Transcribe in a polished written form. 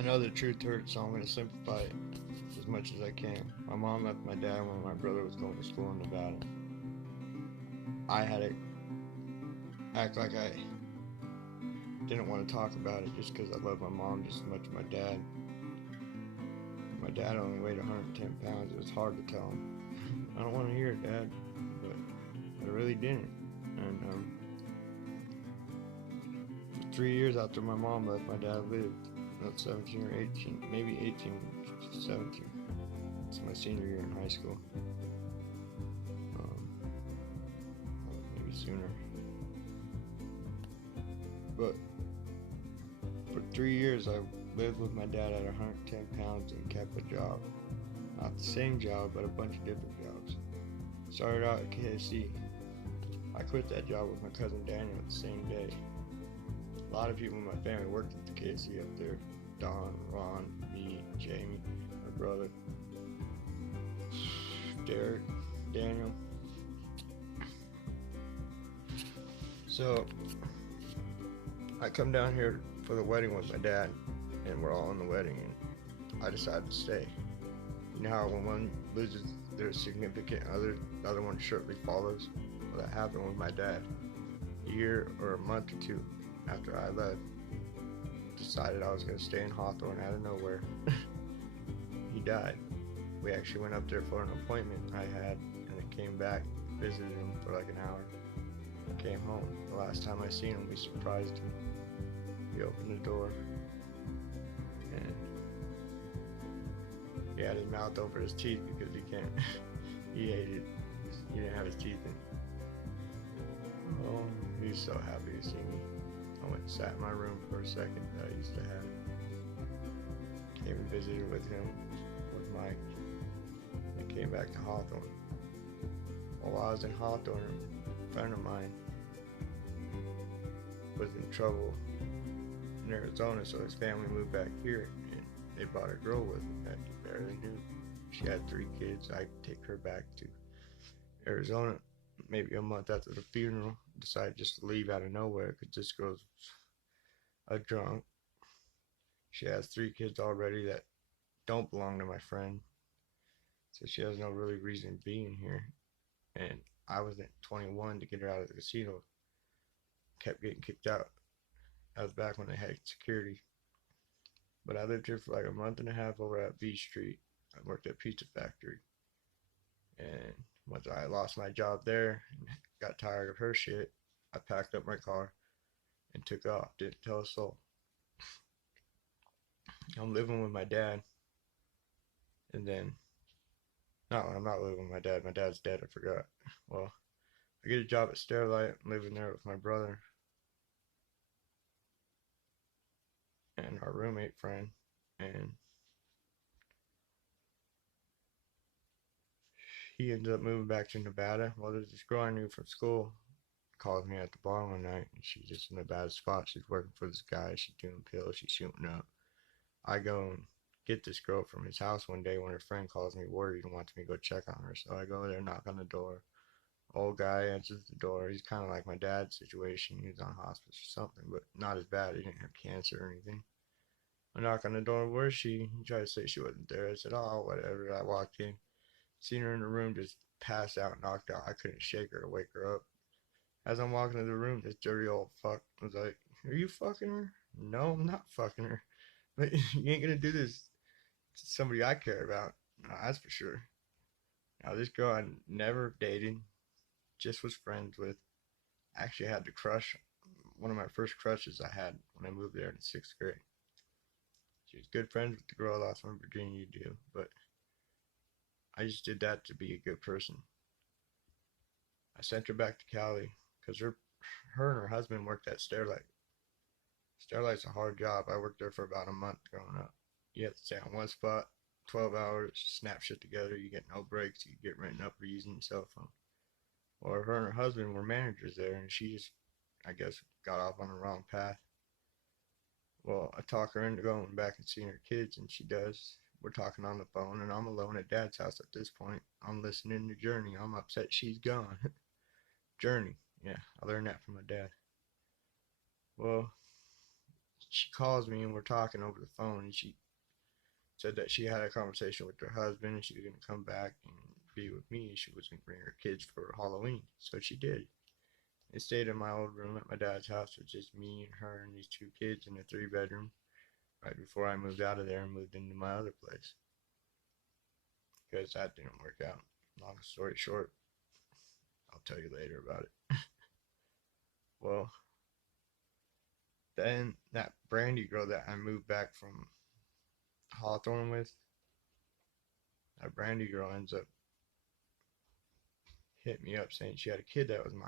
I know the truth hurts, so I'm going to simplify it as much as I can. My mom left my dad when my brother was going to school in Nevada. I had to act like I didn't want to talk about it just because I love my mom just as much as my dad. My dad only weighed 110 pounds. It was hard to tell him, I don't want to hear it, Dad, but I really didn't. And for 3 years after my mom left, my dad lived. Not 17 or 18, maybe 18, 17. It's my senior year in high school. Um, Maybe sooner. But for 3 years, I lived with my dad at 110 pounds and kept a job. Not the same job, but a bunch of different jobs. Started out at KFC. I quit that job with my cousin Daniel the same day. A lot of people in my family worked at the KFC up there. Don, Ron, me, Jamie, my brother, Derek, Daniel. So I come down here for the wedding with my dad, and we're all in the wedding, and I decided to stay. You know how when one loses their significant other, the other one shortly follows? Well, that happened with my dad. A year or a month or two after I left, decided I was going to stay in Hawthorne out of nowhere. He died. We actually went up there for an appointment I had, and I came back, visited him for like an hour, and came home. The last time I seen him, we surprised him. He opened the door, and he had his mouth over his teeth because he can't. He hated. He didn't have his teeth in. Oh, he was so happy to see me. I went and sat in my room for a second that I used to have. Came and visited with him, with Mike, and came back to Hawthorne. While I was in Hawthorne, a friend of mine was in trouble in Arizona, so his family moved back here, and they brought a girl with them that he barely knew. She had 3 kids. I take her back to Arizona maybe a month after the funeral. Decided just to leave out of nowhere because this girl's a drunk. She has 3 kids already that don't belong to my friend, so she has no really reason being here. And I was at 21 to get her out of the casino. Kept getting kicked out. I was back when they had security. But I lived here for like a month and a half over at B Street. I worked at Pizza Factory. And once I lost my job there and got tired of her shit, I packed up my car and took off. Didn't tell a soul. I'm living with my dad. And then, no, I'm not living with my dad. My dad's dead. I forgot. Well, I get a job at Sterilite. I'm living there with my brother and our roommate friend. And he ended up moving back to Nevada. Well, there's this girl I knew from school called me at the bar one night, and she's just in a bad spot. She's working for this guy. She's doing pills. She's shooting up. I go and get this girl from his house one day when her friend calls me worried and wants me to go check on her. So I go there, knock on the door. Old guy answers the door. He's kind of like my dad's situation. He was on hospice or something, but not as bad. He didn't have cancer or anything. I knock on the door. Where's she? He tried to say she wasn't there. I said, oh, whatever. I walked in, seen her in the room, just passed out, knocked out. I couldn't shake her or wake her up. As I'm walking to the room, this dirty old fuck was like, are you fucking her? No, I'm not fucking her. But you ain't gonna do this to somebody I care about. No, that's for sure. Now, this girl I never dated, just was friends with. Actually had the crush, one of my first crushes I had when I moved there in 6th grade. She was good friends with the girl I lost from Virginia to do, but I just did that to be a good person. I sent her back to Cali because her and her husband worked at Sterilite. Sterilite's a hard job. I worked there for about a month growing up. You have to stay on one spot, 12 hours, snap shit together. You get no breaks. You get written up for using your cell phone. Or her and her husband were managers there, and she just, I guess, got off on the wrong path. Well, I talk her into going back and seeing her kids, and she does. We're talking on the phone, and I'm alone at Dad's house at this point. I'm listening to Journey. I'm upset she's gone. Journey. Yeah, I learned that from my dad. Well, she calls me and we're talking over the phone, and she said that she had a conversation with her husband and she was going to come back and be with me. She was going to bring her kids for Halloween. So she did. They stayed in my old room at my dad's house with just me and her and these two kids in a 3 bedroom right before I moved out of there and moved into my other place. Because that didn't work out. Long story short, I'll tell you later about it. Well, then that Brandy girl that I moved back from Hawthorne with, that Brandy girl ends up hit me up saying she had a kid that was my